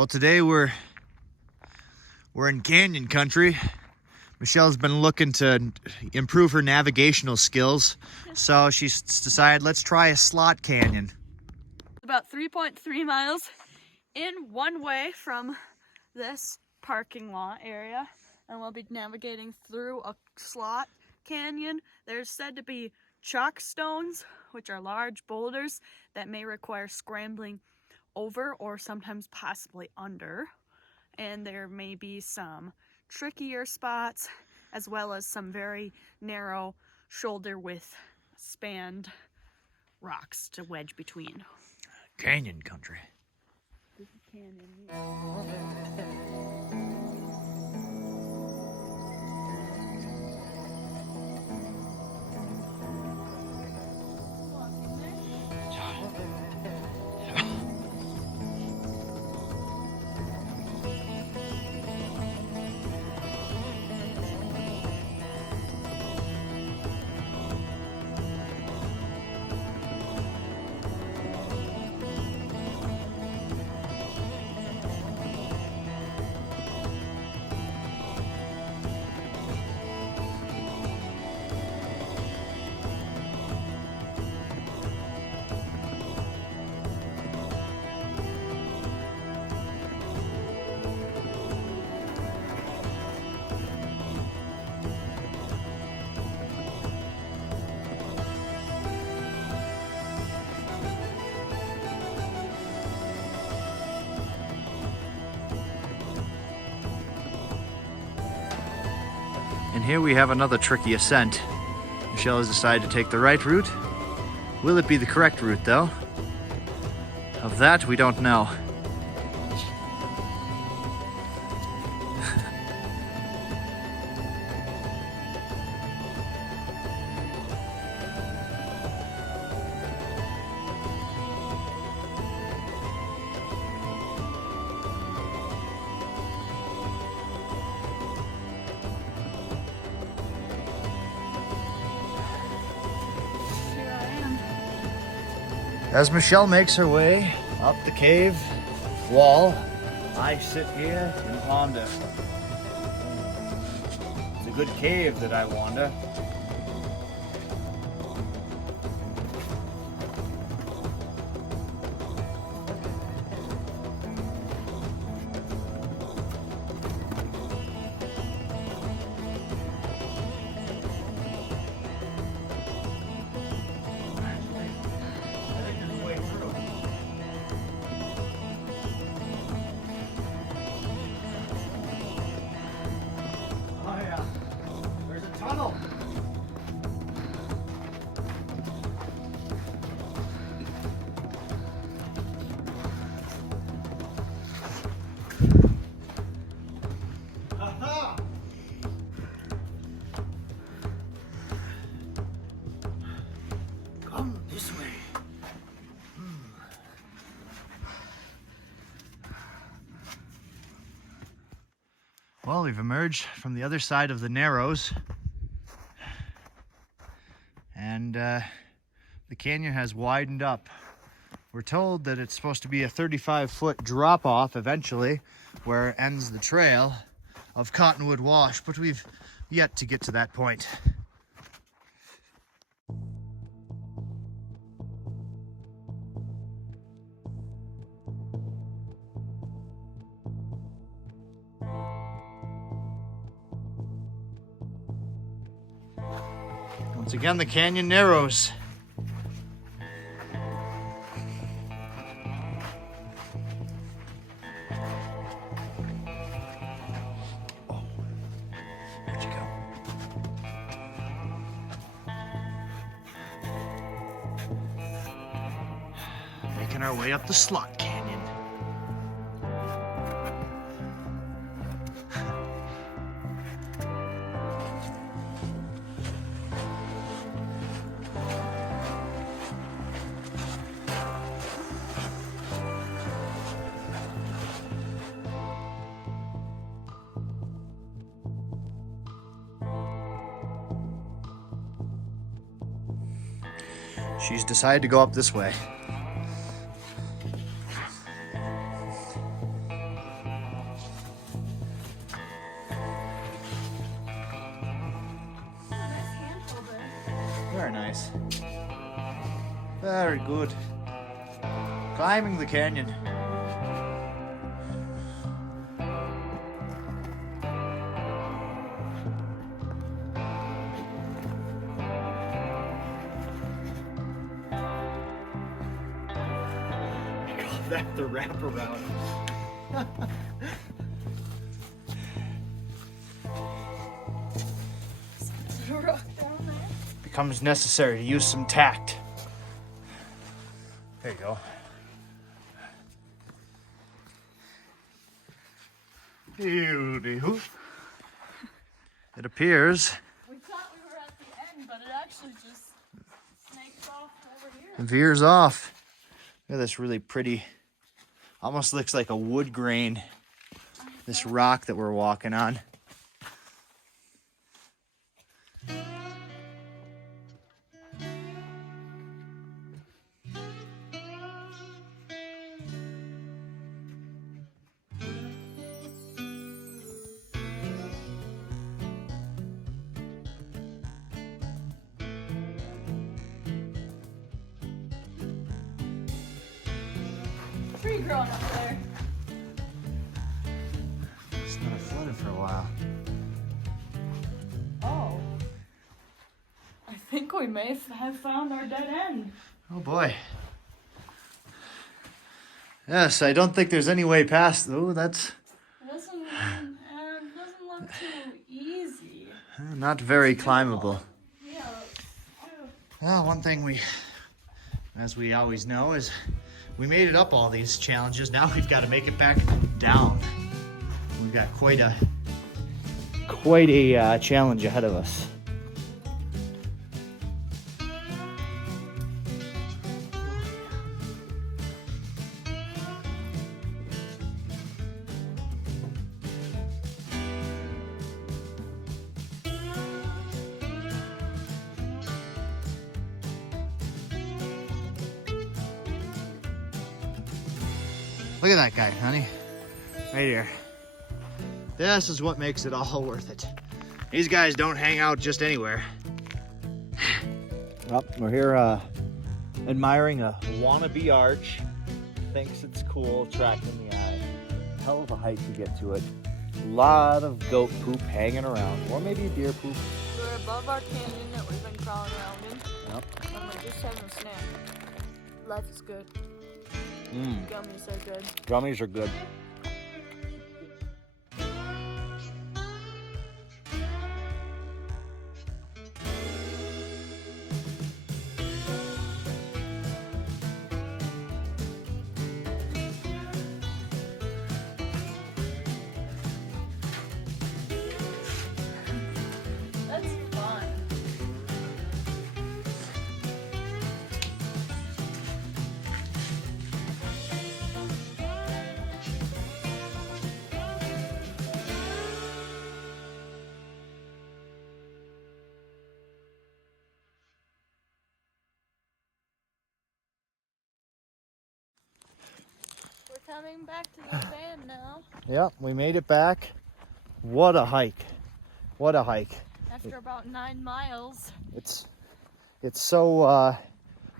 Well, today we're in canyon country. Michelle's been looking to improve her navigational skills, so she's decided let's try a slot canyon. About 3.3 miles in one way from this parking lot area, and we'll be navigating through a slot canyon. There's said to be chalk stones, which are large boulders that may require scrambling over or sometimes possibly under. And there may be some trickier spots as well as some very narrow shoulder width spanned rocks to wedge between. Canyon country. This is canyon. And here we have another tricky ascent. Michelle has decided to take the right route. Will it be the correct route, though? Of that, we don't know. As Michelle makes her way up the cave wall, I sit here and ponder. It's a good cave that I wander. Come this way. Well, we've emerged from the other side of the Narrows, and the canyon has widened up. We're told that it's supposed to be a 35-foot drop-off eventually, where ends the trail of Cottonwood Wash, but we've yet to get to that point. Once again, the canyon narrows. Oh, where'd you go? Making our way up the slot canyon. She's decided to go up this way. Very nice. Very good. Climbing the canyon. I call that the wraparound. Becomes necessary to use some tact. There you go. Hoo-dee-hoo. It appears We thought we were at the end, but it actually just snakes off over here. it veers off. Look at this really pretty, almost looks like a wood grain, this rock that we're walking on. Tree growing up there. It's not flooded for a while. Oh. I think we may have found our dead end. Oh boy. Yes, I don't think there's any way past. Oh, that's Doesn't look too easy. not very climbable. Yeah. Well, one thing as we always know, is we made it up all these challenges. Now we've got to make it back down. We've got quite a challenge ahead of us. Look at that guy, honey. Right here. This is what makes it all worth it. These guys don't hang out just anywhere. Well, we're here admiring a wannabe arch. Thinks it's cool, attracting the eye. Hell of a hike to get to it. A lot of goat poop hanging around, or maybe deer poop. We're above our canyon that we've been crawling around in. Yep. And we're just having a snack. Life is good. Mmm, Gummies are good. gummies are good. That's fun. We're coming back to the van now. Yep, we made it back. What a hike. What a hike. After about 9 miles. It's so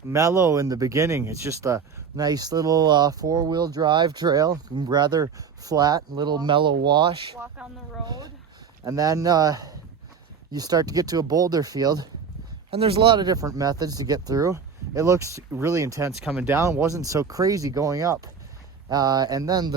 mellow in the beginning. It's just a nice little four-wheel drive trail, rather flat, little mellow wash. Walk on the road. And then you start to get to a boulder field, and there's a lot of different methods to get through. It looks really intense coming down, wasn't so crazy going up. And then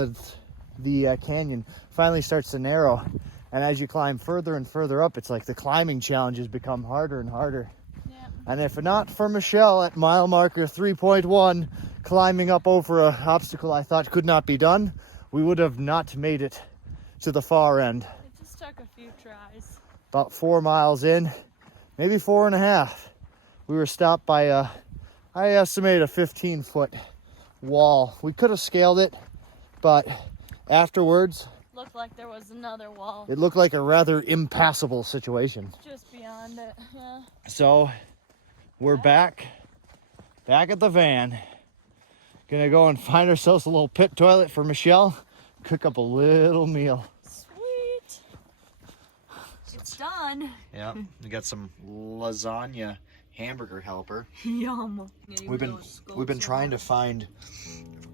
the canyon finally starts to narrow. And as you climb further and further up, it's like the climbing challenges become harder and harder. Yeah. And if not for Michelle at mile marker 3.1, climbing up over an obstacle I thought could not be done, we would have not made it to the far end. It just took a few tries. About 4 miles in, maybe 4.5, we were stopped by I estimate a 15-foot wall. We could have scaled it, but afterwards, Looked like there was another wall it looked like a rather impassable situation. just beyond it. Yeah. So we're back at the van. Gonna go and find ourselves a little pit toilet for Michelle. Cook up a little meal. Sweet. It's done. Yeah, we got some lasagna hamburger helper. Yum. Yeah, We've been trying to find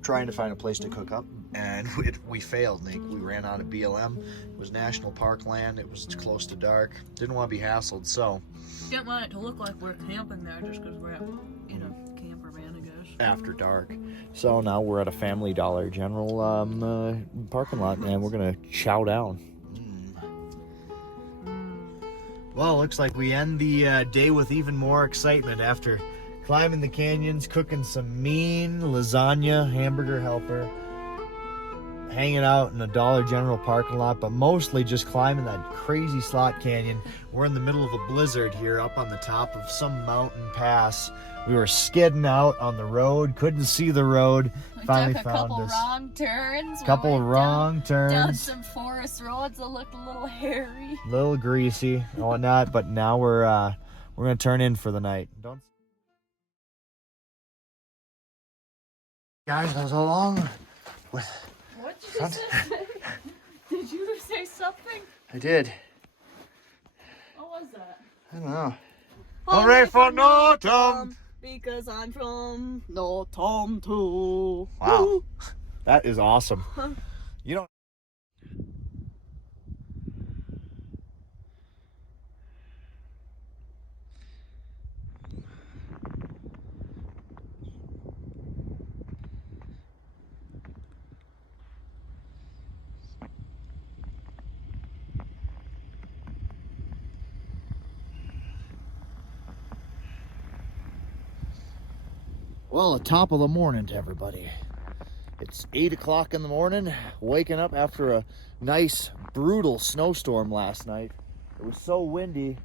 a place to cook up, and we failed. We ran out of BLM. It was national park land. It was close to dark. Didn't want to be hassled, so didn't want it to look like we're camping there just because we're at, camper van, I guess. after dark. So now we're at a Family Dollar General parking lot, and we're gonna chow down. Well, looks like we end the day with even more excitement after climbing the canyons, cooking some mean lasagna, hamburger helper, hanging out in a Dollar General parking lot, but mostly just climbing that crazy slot canyon. We're in the middle of a blizzard here up on the top of some mountain pass. We were skidding out on the road, couldn't see the road. Finally took a found couple us. wrong turns. Couple wrong turns. Down some forest roads that looked a little hairy. A little greasy and whatnot, but now we're gonna turn in for the night. Guys, I was along with. What did you just say? Did you say something? I did. What was that? I don't know. Hooray for Northam! Because I'm from Northam too. Wow, that is awesome. You don't. Well, the top of the morning to everybody. It's 8 o'clock in the morning, waking up after a nice, brutal snowstorm last night. It was so windy,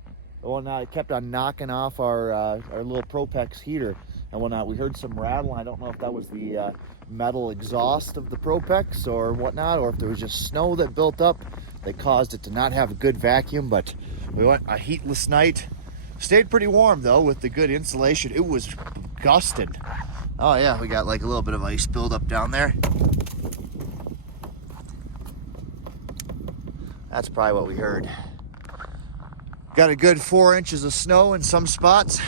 it kept on knocking off our little Propex heater and whatnot. We heard some rattling. I don't know if that was the metal exhaust of the Propex or whatnot, or if there was just snow that built up that caused it to not have a good vacuum, but we went a heatless night. Stayed pretty warm though with the good insulation. It was gusting. Oh yeah, we got like a little bit of ice buildup down there. That's probably what we heard. Got a good 4 inches of snow in some spots.